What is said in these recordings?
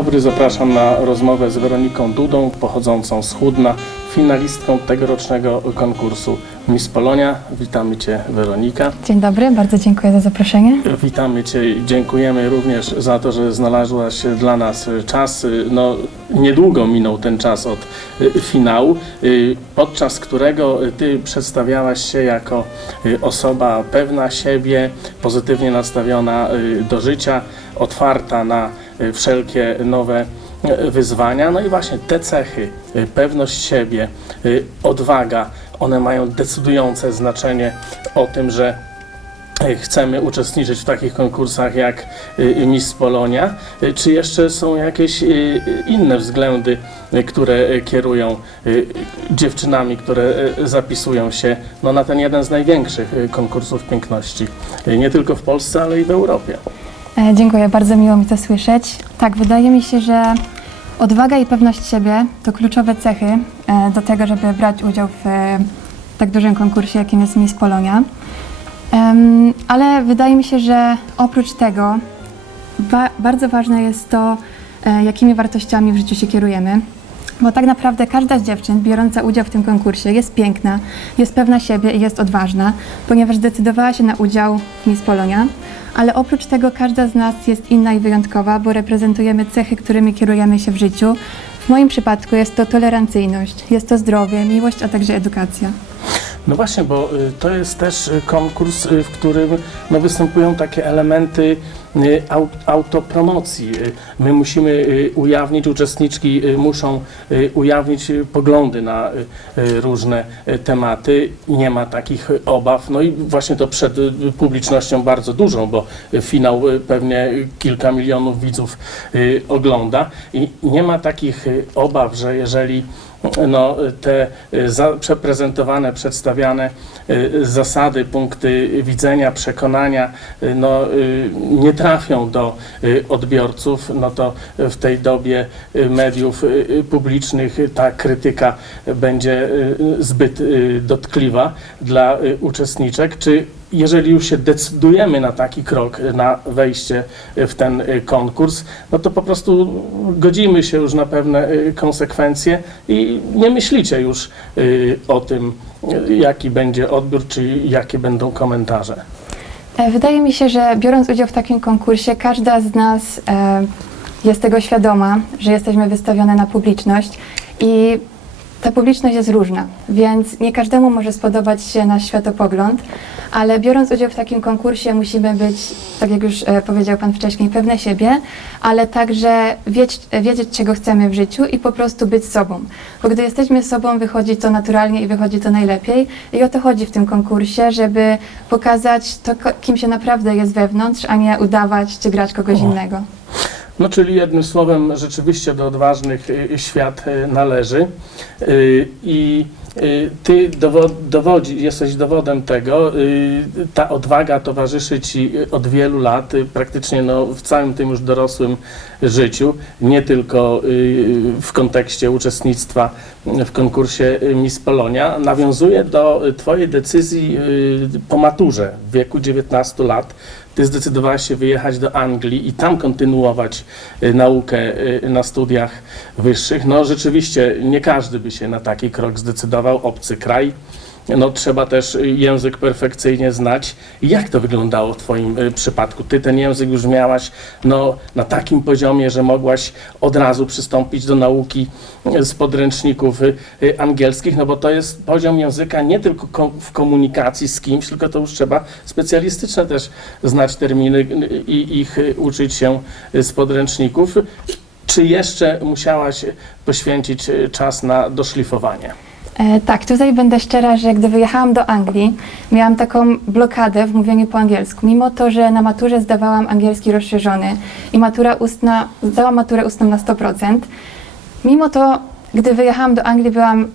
Dobry, zapraszam na rozmowę z Weroniką Dudą, pochodzącą z Chudna, finalistką tegorocznego konkursu Miss Polonia. Witamy Cię, Weronika. Dzień dobry, bardzo dziękuję za zaproszenie. Witamy Cię i dziękujemy również za to, że znalazłaś dla nas czas. No, niedługo minął ten czas od y, finału, y, podczas którego Ty przedstawiałaś się jako y, osoba pewna siebie, pozytywnie nastawiona do życia, otwarta na wszelkie nowe y, wyzwania. No i właśnie te cechy, y, pewność siebie, y, odwaga, one mają decydujące znaczenie o tym, że chcemy uczestniczyć w takich konkursach jak y, Miss Polonia. Y, Czy jeszcze są jakieś y, inne względy, y, które y, kierują y, dziewczynami, które y, zapisują się no, na ten jeden z największych y, konkursów piękności, y, nie tylko w Polsce, ale i w Europie? E, dziękuję, bardzo miło mi to słyszeć. Tak, wydaje mi się, że odwaga i pewność siebie to kluczowe cechy e, do tego, żeby brać udział w e, tak dużym konkursie, jakim jest Miss Polonia. Ale wydaje mi się, że oprócz tego ba- bardzo ważne jest to, jakimi wartościami w życiu się kierujemy. Bo tak naprawdę każda z dziewczyn biorąca udział w tym konkursie jest piękna, jest pewna siebie i jest odważna, ponieważ zdecydowała się na udział w Miss Polonia. Ale oprócz tego każda z nas jest inna i wyjątkowa, bo reprezentujemy cechy, którymi kierujemy się w życiu. W moim przypadku jest to tolerancyjność, jest to zdrowie, miłość, a także edukacja. No właśnie, bo y, to jest też y, konkurs, y, w którym no, występują takie elementy autopromocji. Y, My musimy y, ujawnić, uczestniczki y, muszą y, ujawnić y, poglądy na y, y, różne y, tematy. Nie ma takich y, obaw. No i właśnie to przed y, publicznością bardzo dużą, bo y, finał y, pewnie y, kilka milionów widzów y, ogląda i nie ma takich y, obaw, że jeżeli no, te y, za, przeprezentowane, przedstawiane y, zasady, punkty widzenia, przekonania y, no, y, nie trafią do y, odbiorców, no to w tej dobie y, mediów y, publicznych ta krytyka będzie zbyt dotkliwa dla uczestniczek. Czy jeżeli już się decydujemy na taki krok, na wejście w ten konkurs, no to po prostu godzimy się już na pewne konsekwencje i nie myślicie już o tym, jaki będzie odbiór, czy jakie będą komentarze. E, Wydaje mi się, że biorąc udział w takim konkursie, każda z nas e, jest tego świadoma, że jesteśmy wystawione na publiczność i ta publiczność jest różna, więc nie każdemu może spodobać się nasz światopogląd, ale biorąc udział w takim konkursie musimy być, tak jak już e, powiedział Pan wcześniej, pewne siebie, ale także wiedzieć, wiedzieć, czego chcemy w życiu i po prostu być sobą. Bo gdy jesteśmy sobą, wychodzi to naturalnie i wychodzi to najlepiej. I o to chodzi w tym konkursie, żeby pokazać to, kim się naprawdę jest wewnątrz, a nie udawać czy grać kogoś O. innego. No, czyli jednym słowem, rzeczywiście do odważnych y, świat y, należy. Y, I y, ty dowo- dowodzi, jesteś dowodem tego. Y, Ta odwaga towarzyszy ci y, od wielu lat, y, praktycznie no, w całym tym już dorosłym życiu, nie tylko y, w kontekście uczestnictwa w konkursie y, Miss Polonia. Nawiązuje do y, twojej decyzji y, po maturze w wieku 19 lat. Ty zdecydowałaś się wyjechać do Anglii i tam kontynuować y, naukę y, na studiach wyższych. No rzeczywiście nie każdy by się na taki krok zdecydował, obcy kraj. No trzeba też język perfekcyjnie znać. Jak to wyglądało w Twoim y, przypadku? Ty ten język już miałaś no, na takim poziomie, że mogłaś od razu przystąpić do nauki y, z podręczników y, angielskich, no bo to jest poziom języka nie tylko ko- w komunikacji z kimś, tylko to już trzeba specjalistyczne też znać terminy i ich uczyć się z podręczników. Czy jeszcze musiałaś poświęcić czas na doszlifowanie? E, tak, tutaj będę szczera, że gdy wyjechałam do Anglii, miałam taką blokadę w mówieniu po angielsku. Mimo to, że na maturze zdawałam angielski rozszerzony i matura ustna, zdałam maturę ustną na 100%, mimo to, gdy wyjechałam do Anglii, byłam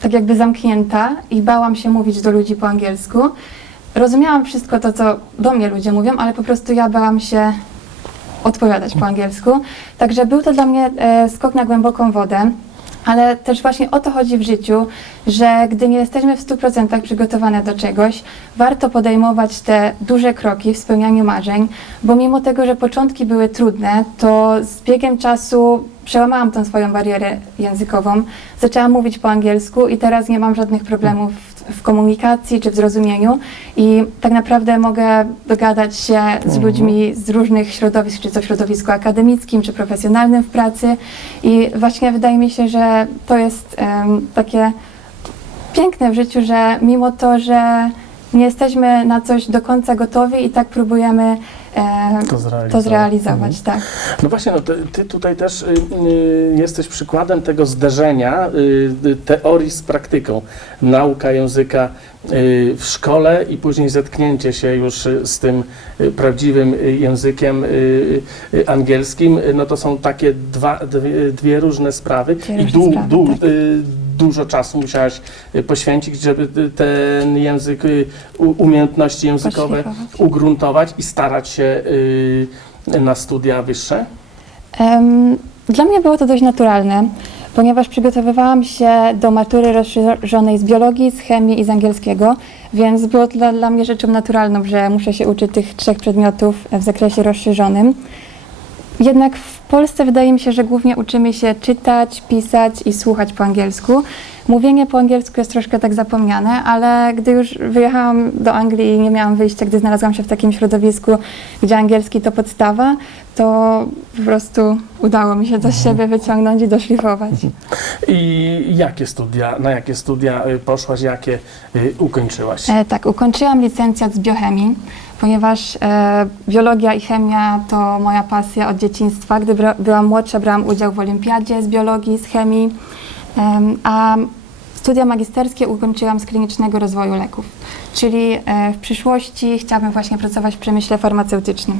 tak jakby zamknięta i bałam się mówić do ludzi po angielsku. Rozumiałam wszystko to, co do mnie ludzie mówią, ale po prostu ja bałam się odpowiadać po angielsku. Także był to dla mnie e, skok na głęboką wodę. Ale też właśnie o to chodzi w życiu, że gdy nie jesteśmy w 100% przygotowane do czegoś, warto podejmować te duże kroki w spełnianiu marzeń, bo mimo tego, że początki były trudne, to z biegiem czasu przełamałam tą swoją barierę językową, zaczęłam mówić po angielsku i teraz nie mam żadnych problemów w, komunikacji czy w zrozumieniu i tak naprawdę mogę dogadać się z ludźmi z różnych środowisk, czy to w środowisku akademickim, czy profesjonalnym w pracy. I właśnie wydaje mi się, że to jest em, takie piękne w życiu, że mimo to, że nie jesteśmy na coś do końca gotowi i tak próbujemy e, To zrealizować. to zrealizować, tak. No właśnie, no ty, ty tutaj też y, y, jesteś przykładem tego zderzenia y, y, teorii z praktyką. Nauka języka y, w szkole i później zetknięcie się już y, z tym prawdziwym językiem y, y, angielskim, no to są takie dwa, dwie, dwie różne sprawy Dwie i różne sprawy, tak. y, dużo czasu musiałaś y, poświęcić, żeby ten język, y, umiejętności językowe ugruntować i starać się y, na studia wyższe? Dla mnie było to dość naturalne, ponieważ przygotowywałam się do matury rozszerzonej z biologii, z chemii i z angielskiego, więc było to dla, dla mnie rzeczą naturalną, że muszę się uczyć tych trzech przedmiotów w zakresie rozszerzonym. Jednak w Polsce wydaje mi się, że głównie uczymy się czytać, pisać i słuchać po angielsku. Mówienie po angielsku jest troszkę tak zapomniane, ale gdy już wyjechałam do Anglii i nie miałam wyjścia, gdy znalazłam się w takim środowisku, gdzie angielski to podstawa, to po prostu udało mi się to z siebie wyciągnąć i doszlifować. I jakie studia, na jakie studia y, poszłaś, jakie y, ukończyłaś? E, tak, ukończyłam licencjat z biochemii, ponieważ e, biologia i chemia to moja pasja od dzieciństwa. Gdy bra- byłam młodsza, brałam udział w olimpiadzie z biologii, z chemii, em, a studia magisterskie ukończyłam z klinicznego rozwoju leków. Czyli e, w przyszłości chciałabym właśnie pracować w przemyśle farmaceutycznym.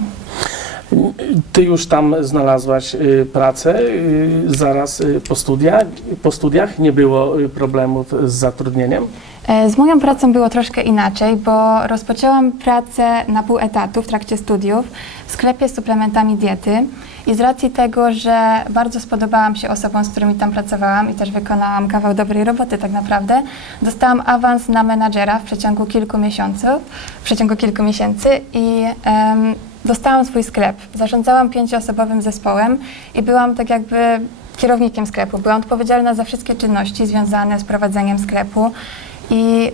Ty już tam znalazłaś y, pracę y, zaraz y, po studiach, po studiach nie było problemów z zatrudnieniem? E, Z moją pracą było troszkę inaczej, bo rozpoczęłam pracę na pół etatu w trakcie studiów w sklepie z suplementami diety i z racji tego, że bardzo spodobałam się osobom, z którymi tam pracowałam i też wykonałam kawał dobrej roboty tak naprawdę, dostałam awans na menadżera w przeciągu kilku miesięcy, w przeciągu kilku miesięcy i em, dostałam swój sklep. Zarządzałam pięcioosobowym zespołem i byłam tak jakby kierownikiem sklepu. Byłam odpowiedzialna za wszystkie czynności związane z prowadzeniem sklepu i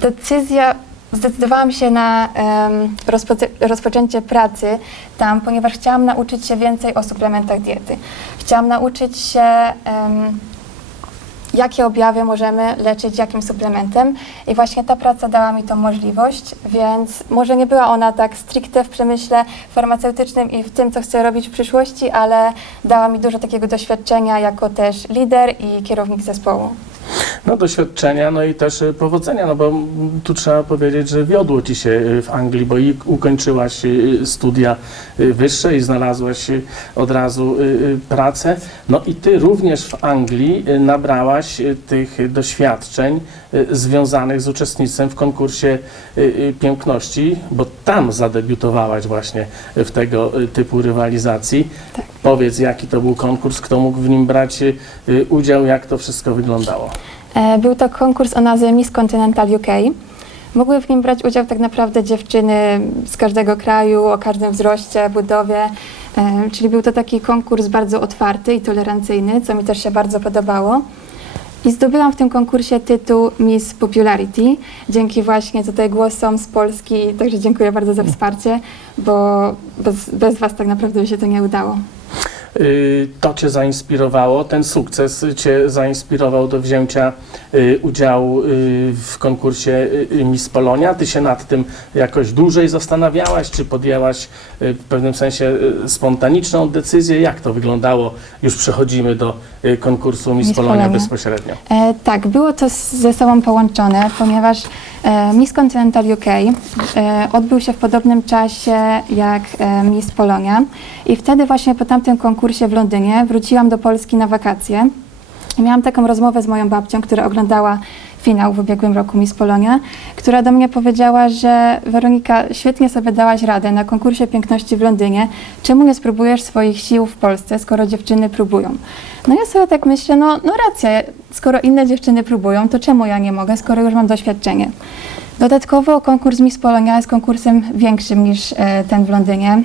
decyzja, zdecydowałam się na em, rozpoczę- rozpoczęcie pracy tam, ponieważ chciałam nauczyć się więcej o suplementach diety. Chciałam nauczyć się, em, jakie objawy możemy leczyć jakim suplementem i właśnie ta praca dała mi tą możliwość, więc może nie była ona tak stricte w przemyśle farmaceutycznym i w tym, co chcę robić w przyszłości, ale dała mi dużo takiego doświadczenia jako też lider i kierownik zespołu. No doświadczenia, no i też y, powodzenia, no bo tu trzeba powiedzieć, że wiodło Ci się y, w Anglii, bo i ukończyłaś y, studia wyższe i znalazłaś od razu pracę. No i Ty również w Anglii nabrałaś tych doświadczeń związanych z uczestnictwem w konkursie piękności, bo tam zadebiutowałaś właśnie w tego typu rywalizacji. Tak. Powiedz, jaki to był konkurs, kto mógł w nim brać udział, jak to wszystko wyglądało. E, Był to konkurs o nazwie Miss Continental UK. Mogły w nim brać udział tak naprawdę dziewczyny z każdego kraju, o każdym wzroście, budowie. E, Czyli był to taki konkurs bardzo otwarty i tolerancyjny, co mi też się bardzo podobało. I zdobyłam w tym konkursie tytuł Miss Popularity, dzięki właśnie tutaj głosom z Polski, także dziękuję bardzo za wsparcie, bo bez, bez Was tak naprawdę by się to nie udało. Y, To Cię zainspirowało, ten sukces Cię zainspirował do wzięcia y, udziału y, w konkursie Miss Polonia. Ty się nad tym jakoś dłużej zastanawiałaś, czy podjęłaś w pewnym sensie spontaniczną decyzję? Jak to wyglądało? Już przechodzimy do konkursu Miss, Miss Polonia, Polonia. bezpośrednio. E, tak, było to ze sobą połączone, ponieważ e, Miss Continental UK e, odbył się w podobnym czasie jak e, Miss Polonia i wtedy właśnie po tamtym konkursie w Londynie wróciłam do Polski na wakacje i miałam taką rozmowę z moją babcią, która oglądała finał w ubiegłym roku Miss Polonia, która do mnie powiedziała, że Weronika, świetnie sobie dałaś radę na konkursie piękności w Londynie, czemu nie spróbujesz swoich sił w Polsce, skoro dziewczyny próbują? No ja sobie tak myślę, no, no racja, skoro inne dziewczyny próbują, to czemu ja nie mogę, skoro już mam doświadczenie? Dodatkowo konkurs Miss Polonia jest konkursem większym niż e, ten w Londynie.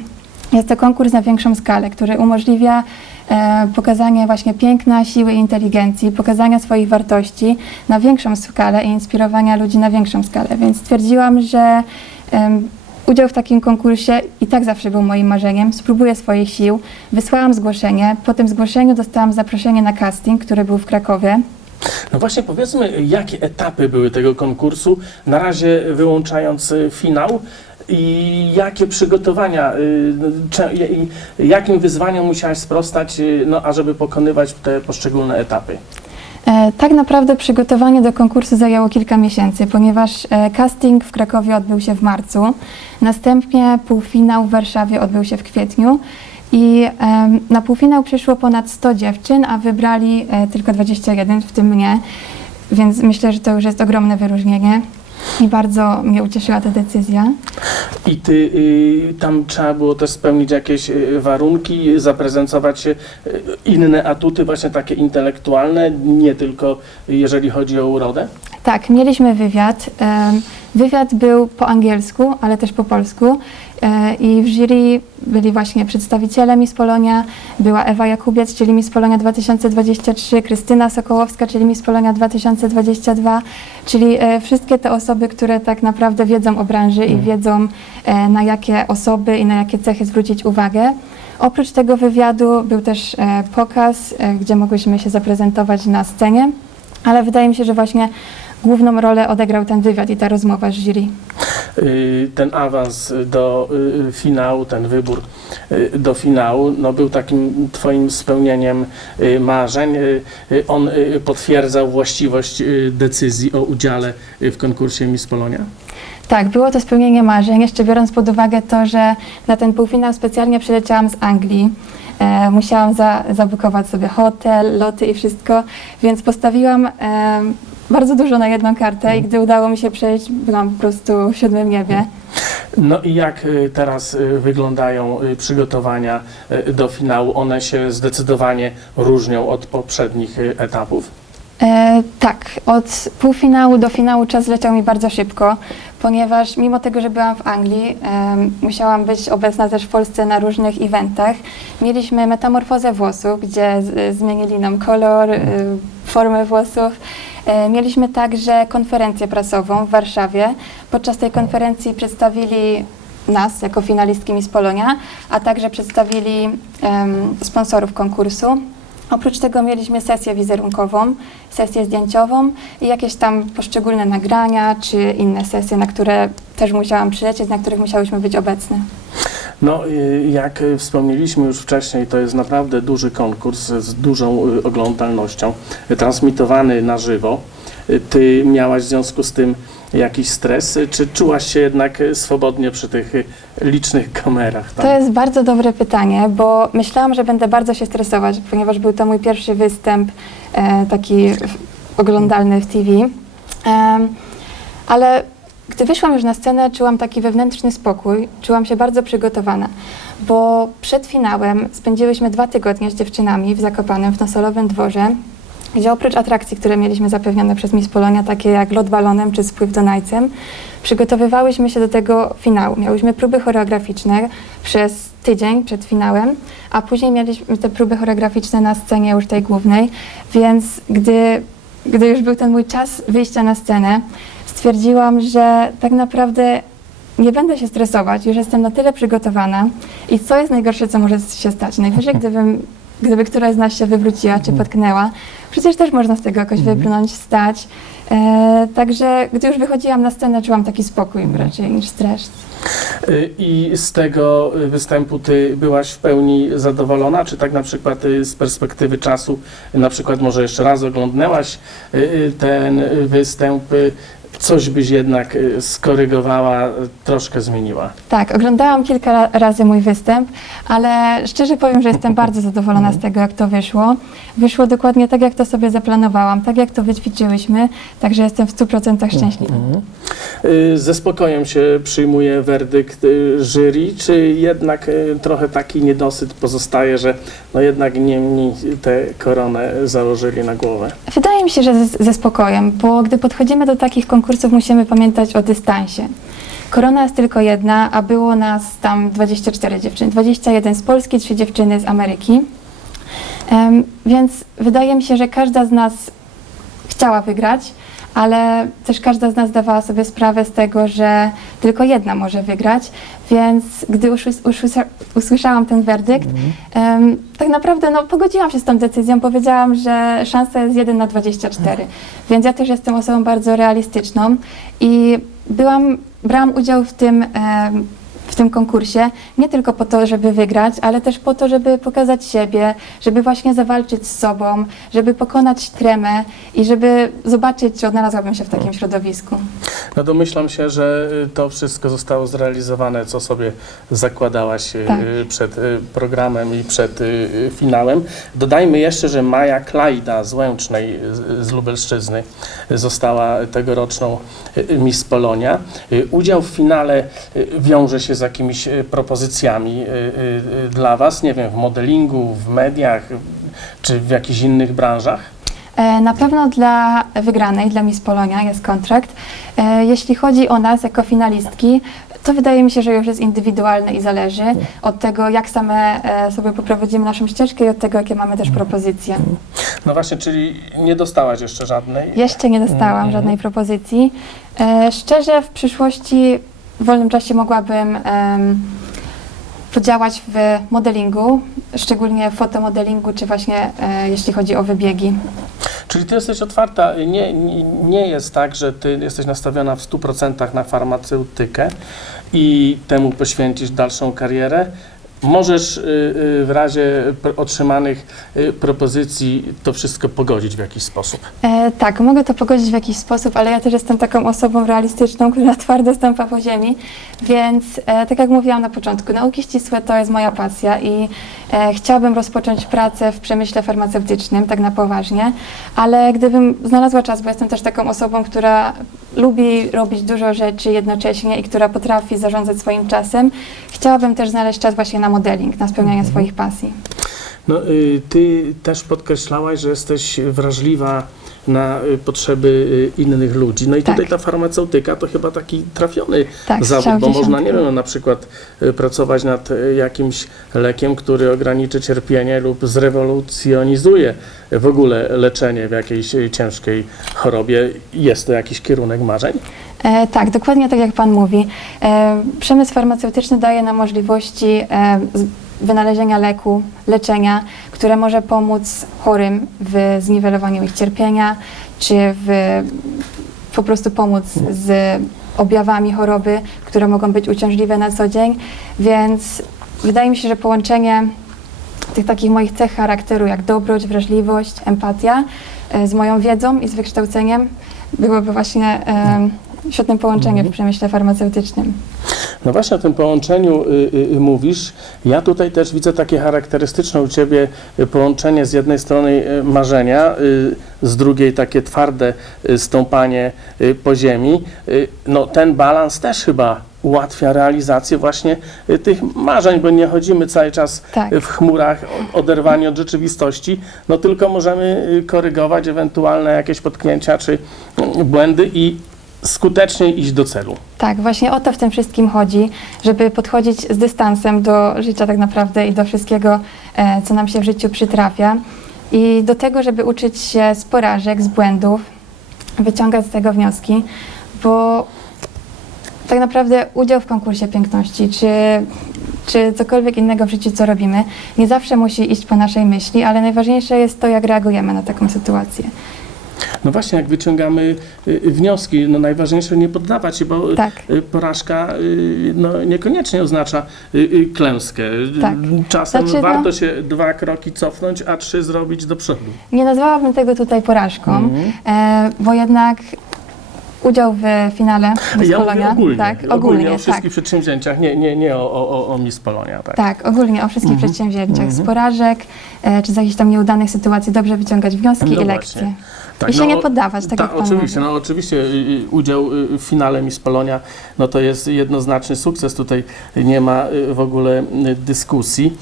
Jest to konkurs na większą skalę, który umożliwia e, pokazanie właśnie piękna, siły i inteligencji, pokazania swoich wartości na większą skalę i inspirowania ludzi na większą skalę. Więc stwierdziłam, że em, udział w takim konkursie i tak zawsze był moim marzeniem. Spróbuję swoich sił. Wysłałam zgłoszenie. Po tym zgłoszeniu dostałam zaproszenie na casting, który był w Krakowie. No właśnie powiedzmy, jakie etapy były tego konkursu, na razie wyłączając y, finał i jakie przygotowania, y, i jakim wyzwaniom musiałaś sprostać, y, no, ażeby pokonywać te poszczególne etapy? E, Tak naprawdę przygotowanie do konkursu zajęło kilka miesięcy, ponieważ e, casting w Krakowie odbył się w marcu, następnie półfinał w Warszawie odbył się w kwietniu i na półfinał przyszło ponad 100 dziewczyn, a wybrali e, tylko 21, w tym mnie, więc myślę, że to już jest ogromne wyróżnienie i bardzo mnie ucieszyła ta decyzja. I ty, y, tam trzeba było też spełnić jakieś y, warunki, zaprezentować y, inne atuty, właśnie takie intelektualne, nie tylko jeżeli chodzi o urodę? Tak, mieliśmy wywiad. Wywiad był po angielsku, ale też po polsku. E, I w jury byli właśnie przedstawiciele Miss Polonia, była Ewa Jakubiec, czyli Miss Polonia 2023, Krystyna Sokołowska, czyli Miss Polonia 2022, czyli e, wszystkie te osoby, które tak naprawdę wiedzą o branży i wiedzą e, na jakie osoby i na jakie cechy zwrócić uwagę. Oprócz tego wywiadu był też pokaz, gdzie mogłyśmy się zaprezentować na scenie, ale wydaje mi się, że właśnie główną rolę odegrał ten wywiad i ta rozmowa z jury. Y, ten awans do y, finału, ten wybór y, do finału, no był takim twoim spełnieniem y, marzeń. Y, y, On y, potwierdzał właściwość y, decyzji o udziale y, w konkursie Miss Polonia. Tak, było to spełnienie marzeń, jeszcze biorąc pod uwagę to, że na ten półfinał specjalnie przyleciałam z Anglii. E, musiałam za, zabukować sobie hotel, loty i wszystko, więc postawiłam e, bardzo dużo na jedną kartę i gdy udało mi się przejść, byłam po prostu w siódmym niebie. No i jak y, teraz y, wyglądają y, przygotowania do finału? One się zdecydowanie różnią od poprzednich etapów. E, tak, od półfinału do finału czas leciał mi bardzo szybko, ponieważ mimo tego, że byłam w Anglii, em, musiałam być obecna też w Polsce na różnych eventach. Mieliśmy metamorfozę włosów, gdzie zmienili nam kolor, y, formę włosów. E, mieliśmy także konferencję prasową w Warszawie. Podczas tej konferencji przedstawili nas jako finalistki Miss Polonia, a także przedstawili sponsorów konkursu. Oprócz tego mieliśmy sesję wizerunkową, sesję zdjęciową i jakieś tam poszczególne nagrania czy inne sesje, na które też musiałam przylecieć, na których musiałyśmy być obecne. No, y, jak wspomnieliśmy już wcześniej, to jest naprawdę duży konkurs z dużą y, oglądalnością, transmitowany na żywo. Ty miałaś w związku z tym jakiś stres, czy czułaś się jednak swobodnie przy tych licznych kamerach? tam? To jest bardzo dobre pytanie, bo myślałam, że będę bardzo się stresować, ponieważ był to mój pierwszy występ e, taki oglądalny w TV. Ale gdy wyszłam już na scenę, czułam taki wewnętrzny spokój, czułam się bardzo przygotowana, bo przed finałem spędziłyśmy dwa tygodnie z dziewczynami w Zakopanem, w Nosolowym Dworze, gdzie oprócz atrakcji, które mieliśmy zapewnione przez Miss Polonia, takie jak lot balonem czy spływ Donajcem, przygotowywałyśmy się do tego finału. Miałyśmy próby choreograficzne przez tydzień przed finałem, a później mieliśmy te próby choreograficzne na scenie już tej głównej, więc gdy, gdy już był ten mój czas wyjścia na scenę, stwierdziłam, że tak naprawdę nie będę się stresować, już jestem na tyle przygotowana i co jest najgorsze, co może się stać? Najwyżej, gdybym, gdyby któraś z nas się wywróciła czy potknęła, przecież też można z tego jakoś wybrnąć, wstać. E, także gdy już wychodziłam na scenę, czułam taki spokój raczej niż stres. Y, I z tego y, występu ty byłaś w pełni zadowolona, czy tak na przykład y, z perspektywy czasu, na przykład może jeszcze raz oglądnęłaś ten występ, coś byś jednak y, skorygowała, y, troszkę zmieniła? Tak, oglądałam kilka ra- razy mój występ, ale szczerze powiem, że jestem bardzo zadowolona z tego, jak to wyszło, wyszło dokładnie tak, jak to sobie zaplanowałam, tak jak to wyćwiczyłyśmy, także jestem w 100% szczęśliwa. Y, Ze spokojem się przyjmuje werdykt y, jury, czy jednak y, trochę taki niedosyt pozostaje, że no jednak niemniej tę koronę założyli na głowę? Wydaje mi się, że ze, spokojem, bo gdy podchodzimy do takich konkursów, musimy pamiętać o dystansie. Korona jest tylko jedna, a było nas tam 24 dziewczyn. 21 z Polski, 3 dziewczyny z Ameryki. Em, więc wydaje mi się, że każda z nas chciała wygrać, ale też każda z nas zdawała sobie sprawę z tego, że tylko jedna może wygrać. Więc gdy usłysa- usłyszałam ten werdykt, em, tak naprawdę no, pogodziłam się z tą decyzją. Powiedziałam, że szansa jest 1 na 24. Więc ja też jestem osobą bardzo realistyczną i byłam, brałam udział w tym. em, w tym konkursie, nie tylko po to, żeby wygrać, ale też po to, żeby pokazać siebie, żeby właśnie zawalczyć z sobą, żeby pokonać tremę i żeby zobaczyć, czy odnalazłabym się w takim środowisku. No domyślam się, że y, to wszystko zostało zrealizowane, co sobie zakładałaś y, Tak. y, przed programem i przed finałem. Dodajmy jeszcze, że Maja Klajda z Łęcznej, z- Lubelszczyzny, została tegoroczną Miss Polonia. Udział w finale wiąże się z jakimiś propozycjami dla Was, nie wiem, w modelingu, w mediach, czy w jakichś innych branżach? E, Na pewno dla wygranej, dla Miss Polonia jest kontrakt. E, Jeśli chodzi o nas jako finalistki, to wydaje mi się, że już jest indywidualne i zależy od tego, jak same e, sobie poprowadzimy naszą ścieżkę i od tego, jakie mamy też propozycje. No właśnie, czyli nie dostałaś jeszcze żadnej? Jeszcze nie dostałam Mhm. żadnej propozycji. Szczerze, w przyszłości w wolnym czasie mogłabym podziałać w modelingu, szczególnie w fotomodelingu, czy właśnie e, jeśli chodzi o wybiegi. Czyli ty jesteś otwarta, nie, nie, jest tak, że ty jesteś nastawiona w 100% na farmaceutykę i temu poświęcisz dalszą karierę. Możesz y, y, w razie otrzymanych y, propozycji to wszystko pogodzić w jakiś sposób. E, tak, mogę to pogodzić w jakiś sposób, ale ja też jestem taką osobą realistyczną, która twardo stąpa po ziemi, więc e, tak jak mówiłam na początku, nauki ścisłe to jest moja pasja i e, chciałabym rozpocząć pracę w przemyśle farmaceutycznym, tak na poważnie, ale gdybym znalazła czas, bo jestem też taką osobą, która lubi robić dużo rzeczy jednocześnie i która potrafi zarządzać swoim czasem, chciałabym też znaleźć czas właśnie na modeling, na spełnianie swoich pasji. No, y, ty też podkreślałaś, że jesteś wrażliwa na y, potrzeby y, innych ludzi. No i Tak. tutaj ta farmaceutyka to chyba taki trafiony Tak, zawód, bo można, nie wiem, na przykład pracować nad jakimś lekiem, który ograniczy cierpienie lub zrewolucjonizuje w ogóle leczenie w jakiejś ciężkiej chorobie. Jest to jakiś kierunek marzeń? E, tak, dokładnie tak jak Pan mówi. E, przemysł farmaceutyczny daje nam możliwości e, wynalezienia leku, leczenia, które może pomóc chorym w zniwelowaniu ich cierpienia, czy w po prostu pomóc z objawami choroby, które mogą być uciążliwe na co dzień. Więc wydaje mi się, że połączenie tych takich moich cech charakteru, jak dobroć, wrażliwość, empatia, e, z moją wiedzą i z wykształceniem, byłoby właśnie świetnym połączeniem w przemyśle farmaceutycznym. No właśnie o tym połączeniu y, y, y, mówisz. Ja tutaj też widzę takie charakterystyczne u Ciebie y, połączenie z jednej strony y, marzenia, y, z drugiej takie twarde stąpanie y, po ziemi. Y, No ten balans też chyba ułatwia realizację właśnie tych marzeń, bo nie chodzimy cały czas Tak. w chmurach oderwani od rzeczywistości, no tylko możemy korygować ewentualne jakieś potknięcia czy błędy i skutecznie iść do celu. Tak, właśnie o to w tym wszystkim chodzi, żeby podchodzić z dystansem do życia tak naprawdę i do wszystkiego, e, co nam się w życiu przytrafia. I do tego, żeby uczyć się z porażek, z błędów, wyciągać z tego wnioski, bo tak naprawdę udział w konkursie piękności, czy, czy cokolwiek innego w życiu, co robimy, nie zawsze musi iść po naszej myśli, ale najważniejsze jest to, jak reagujemy na taką sytuację. No właśnie, jak wyciągamy y, wnioski, no najważniejsze nie poddawać się, bo Tak. y, porażka y, no, niekoniecznie oznacza y, y, klęskę. Tak. Czasem Znaczy, no- warto się dwa kroki cofnąć, a trzy zrobić do przodu. Nie nazwałabym tego tutaj porażką, Mhm. e, bo jednak udział w finale Miss ja Polonia. ogólnie, tak, ogólnie, ogólnie, o tak. wszystkich przedsięwzięciach, nie, nie, nie o, o, o- Miss Polonia. Tak. Tak, ogólnie o wszystkich Mhm. przedsięwzięciach, z Mhm. porażek, e, czy z jakichś tam nieudanych sytuacji, dobrze wyciągać wnioski No i właśnie. Tak, I się no, nie poddawać, tak pan Oczywiście, mówi. no oczywiście y, y, udział y, w finale Miss Polonia, no to jest jednoznaczny sukces, tutaj nie ma w ogóle dyskusji.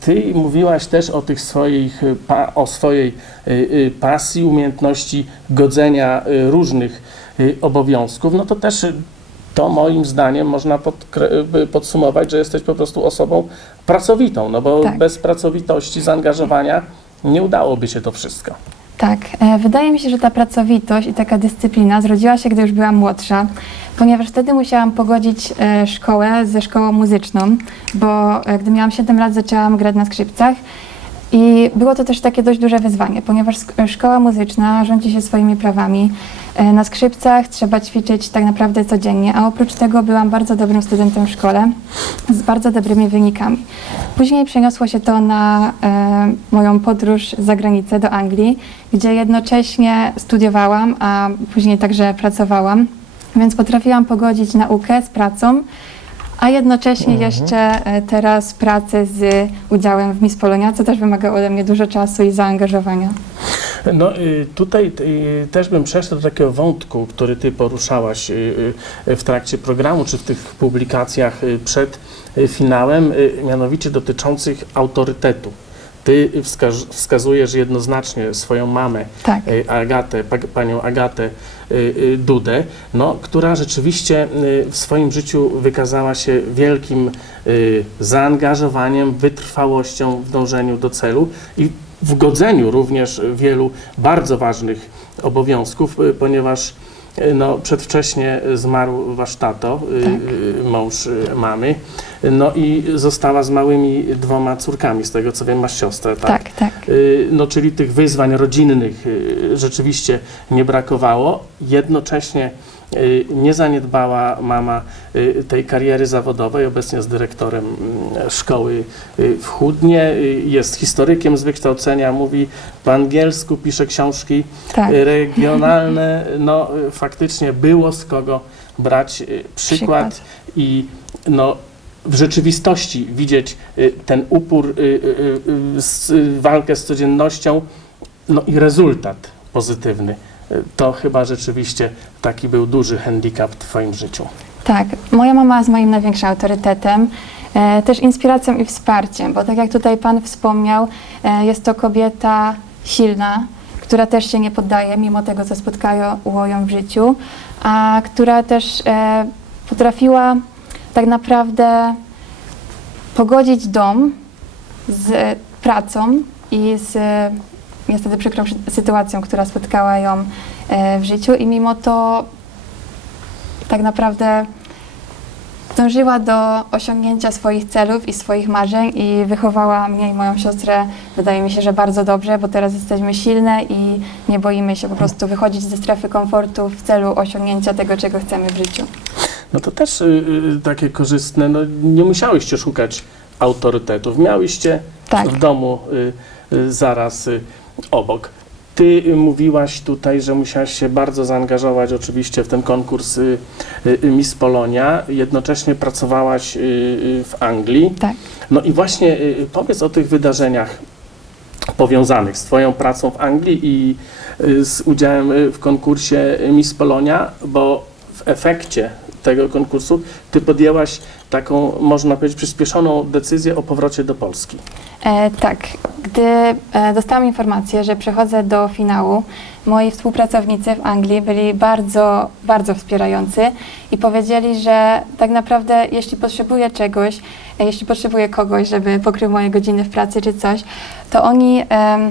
Ty mówiłaś też o tych swoich, o swojej pasji, umiejętności godzenia różnych obowiązków, no to też to moim zdaniem można podsumować, że jesteś po prostu osobą pracowitą, no bo Tak. bez pracowitości, zaangażowania nie udałoby się to wszystko. Tak, e, wydaje mi się, że ta pracowitość i taka dyscyplina zrodziła się, gdy już byłam młodsza, ponieważ wtedy musiałam pogodzić e, szkołę ze szkołą muzyczną, bo e, gdy miałam 7 lat, zaczęłam grać na skrzypcach. I było to też takie dość duże wyzwanie, ponieważ szkoła muzyczna rządzi się swoimi prawami. E, Na skrzypcach trzeba ćwiczyć tak naprawdę codziennie, a oprócz tego byłam bardzo dobrym studentem w szkole z bardzo dobrymi wynikami. Później przeniosło się to na e, moją podróż za granicę do Anglii, gdzie jednocześnie studiowałam, a później także pracowałam, więc potrafiłam pogodzić naukę z pracą, a jednocześnie jeszcze e, teraz pracę z udziałem w Miss Polonia, co też wymaga ode mnie dużo czasu i zaangażowania. No y, tutaj y, też bym przeszedł do takiego wątku, który ty poruszałaś y, w trakcie programu, czy w tych publikacjach przed finałem, mianowicie dotyczących autorytetu. Ty wskazujesz jednoznacznie swoją mamę, Tak. y, Agatę, pa, panią Agatę y, y, Dudę, no, która rzeczywiście w swoim życiu wykazała się wielkim zaangażowaniem, wytrwałością w dążeniu do celu i w godzeniu również wielu bardzo ważnych obowiązków, ponieważ no, przedwcześnie zmarł wasz tato, Tak. mąż mamy, no i została z małymi dwoma córkami, z tego co wiem, masz siostrę, tak? Tak, tak. Y, no, czyli tych wyzwań rodzinnych y, rzeczywiście nie brakowało. Jednocześnie y, nie zaniedbała mama tej kariery zawodowej. Obecnie jest dyrektorem mm, szkoły w Chudnie. Jest historykiem z wykształcenia, mówi po angielsku, pisze książki tak. regionalne. No, faktycznie było z kogo brać przykład, Przykład. i no, w rzeczywistości widzieć y, ten upór, y, y, walkę z codziennością, no i rezultat pozytywny. To chyba rzeczywiście taki był duży handicap w Twoim życiu. Tak, moja mama jest moim największym autorytetem, e, też inspiracją i wsparciem, bo tak jak tutaj Pan wspomniał, e, jest to kobieta silna, która też się nie poddaje, mimo tego, co spotkało ją w życiu, a która też e, potrafiła tak naprawdę pogodzić dom z pracą i z niestety przykrą sytuacją, która spotkała ją e, w życiu i mimo to tak naprawdę dążyła do osiągnięcia swoich celów i swoich marzeń i wychowała mnie i moją siostrę, wydaje mi się, że bardzo dobrze, bo teraz jesteśmy silne i nie boimy się po prostu wychodzić ze strefy komfortu w celu osiągnięcia tego, czego chcemy w życiu. No to też y, y, takie korzystne, no nie musiałyście szukać autorytetów, miałyście Tak. w domu y, zaraz obok. Ty mówiłaś tutaj, że musiałaś się bardzo zaangażować oczywiście w ten konkurs Miss Polonia, jednocześnie pracowałaś w Anglii. Tak. No i właśnie powiedz o tych wydarzeniach powiązanych z Twoją pracą w Anglii i z udziałem w konkursie Miss Polonia, bo w efekcie tego konkursu Ty podjęłaś taką, można powiedzieć, przyspieszoną decyzję o powrocie do Polski. E, tak, gdy e, dostałam informację, że przechodzę do finału, moi współpracownicy w Anglii byli bardzo, bardzo wspierający i powiedzieli, że tak naprawdę jeśli potrzebuję czegoś, e, jeśli potrzebuję kogoś, żeby pokrył moje godziny w pracy czy coś, to oni em,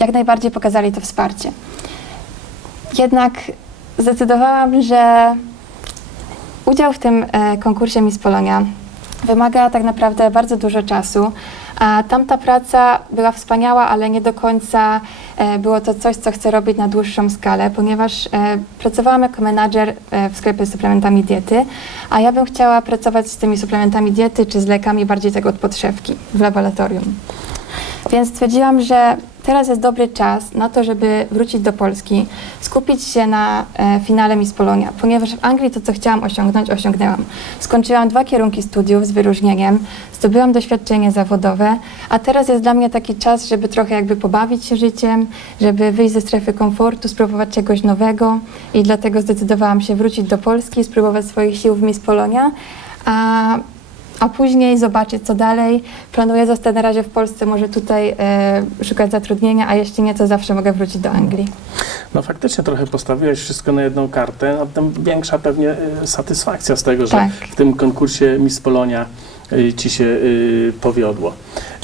jak najbardziej pokazali to wsparcie. Jednak zdecydowałam, że udział w tym e, konkursie Miss Polonia wymaga tak naprawdę bardzo dużo czasu, a tamta praca była wspaniała, ale nie do końca e, było to coś, co chcę robić na dłuższą skalę, ponieważ e, pracowałam jako menadżer w sklepie z suplementami diety, a ja bym chciała pracować z tymi suplementami diety czy z lekami bardziej tego od podszewki w laboratorium. Więc stwierdziłam, że teraz jest dobry czas na to, żeby wrócić do Polski, skupić się na e, finale Miss Polonia, ponieważ w Anglii to, co chciałam osiągnąć, osiągnęłam. Skończyłam dwa kierunki studiów z wyróżnieniem, zdobyłam doświadczenie zawodowe, a teraz jest dla mnie taki czas, żeby trochę jakby pobawić się życiem, żeby wyjść ze strefy komfortu, spróbować czegoś nowego i dlatego zdecydowałam się wrócić do Polski, spróbować swoich sił w Miss Polonia, a a później zobaczyć, co dalej. Planuję zostać na razie w Polsce, może tutaj e, szukać zatrudnienia, a jeśli nie, to zawsze mogę wrócić do Anglii. No faktycznie trochę postawiłeś wszystko na jedną kartę, a tym większa pewnie y, satysfakcja z tego, że Tak. w tym konkursie Miss Polonia y, ci się y, powiodło.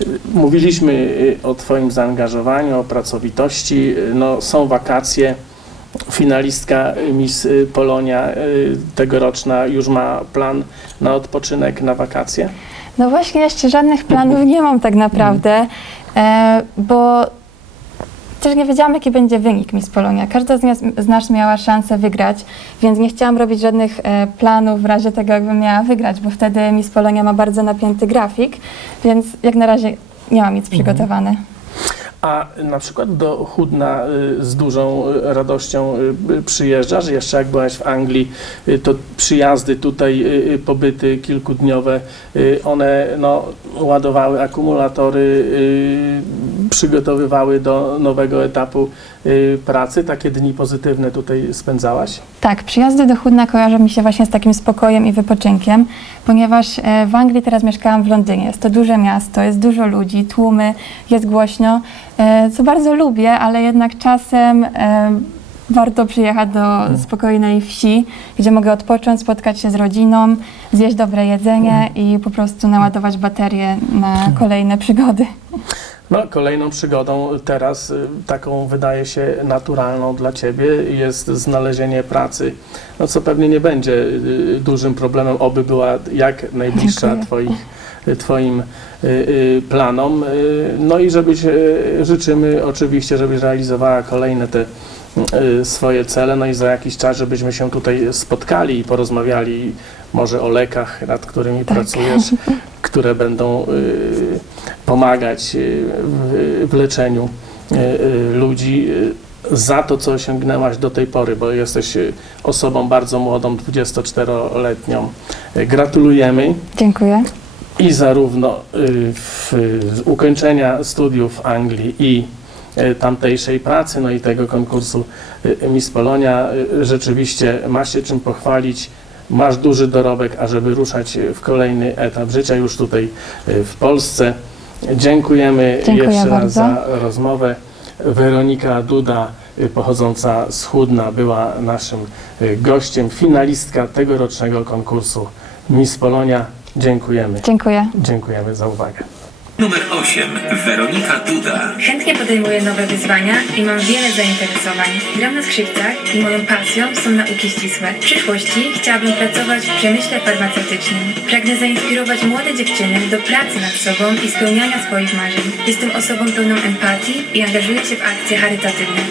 Y, Mówiliśmy y, o twoim zaangażowaniu, o pracowitości. Y, No, są wakacje. Finalistka y, Miss y, Polonia y, tegoroczna już ma plan na odpoczynek, na wakacje. No właśnie, jeszcze żadnych planów nie mam tak naprawdę, e, bo też nie wiedziałam, jaki będzie wynik Miss Polonia. Każda z nas, z nas miała szansę wygrać, więc nie chciałam robić żadnych e, planów w razie tego, jakbym miała wygrać, bo wtedy Miss Polonia ma bardzo napięty grafik, więc jak na razie nie mam nic przygotowane. A na przykład do Chudna y, z dużą y, radością y, przyjeżdżasz. Jeszcze jak byłaś w Anglii, to przyjazdy tutaj, pobyty kilkudniowe, one no, ładowały akumulatory, przygotowywały do nowego etapu pracy. Takie dni pozytywne tutaj spędzałaś? Tak, przyjazdy do Chudna kojarzą mi się właśnie z takim spokojem i wypoczynkiem, ponieważ e, w Anglii teraz mieszkałam w Londynie. Jest to duże miasto, jest dużo ludzi, tłumy, jest głośno, e, co bardzo lubię, ale jednak czasem e, warto przyjechać do spokojnej wsi, gdzie mogę odpocząć, spotkać się z rodziną, zjeść dobre jedzenie i po prostu naładować baterię na kolejne przygody. No, kolejną przygodą teraz, y, taką wydaje się naturalną dla Ciebie, jest znalezienie pracy, no co pewnie nie będzie y, dużym problemem, oby była jak najbliższa twoich, Twoim y, planom. No i żebyś, życzymy oczywiście, żebyś realizowała kolejne te swoje cele, no i za jakiś czas, żebyśmy się tutaj spotkali i porozmawiali może o lekach, nad którymi Tak. pracujesz, które będą y, pomagać y, w, leczeniu y, y, ludzi y, za to, co osiągnęłaś do tej pory, bo jesteś y, osobą bardzo młodą, 24-letnią. Y, Gratulujemy Dziękuję. i zarówno y, w, ukończenia studiów Anglii i y, tamtejszej pracy, no i tego konkursu y, Miss Polonia. Y, Rzeczywiście masz się czym pochwalić, masz duży dorobek, ażeby ruszać w kolejny etap życia już tutaj w Polsce. Dziękujemy Dziękuję jeszcze raz za rozmowę. Weronika Duda, pochodząca z Chudna, była naszym gościem, finalistka tegorocznego konkursu Miss Polonia. Dziękujemy. Dziękuję. Dziękujemy za uwagę. Numer 8. Weronika Duda. Chętnie podejmuję nowe wyzwania i mam wiele zainteresowań. Gram na skrzypcach i moją pasją są nauki ścisłe. W przyszłości chciałabym pracować w przemyśle farmaceutycznym. Pragnę zainspirować młode dziewczyny do pracy nad sobą i spełniania swoich marzeń. Jestem osobą pełną empatii i angażuję się w akcje charytatywne.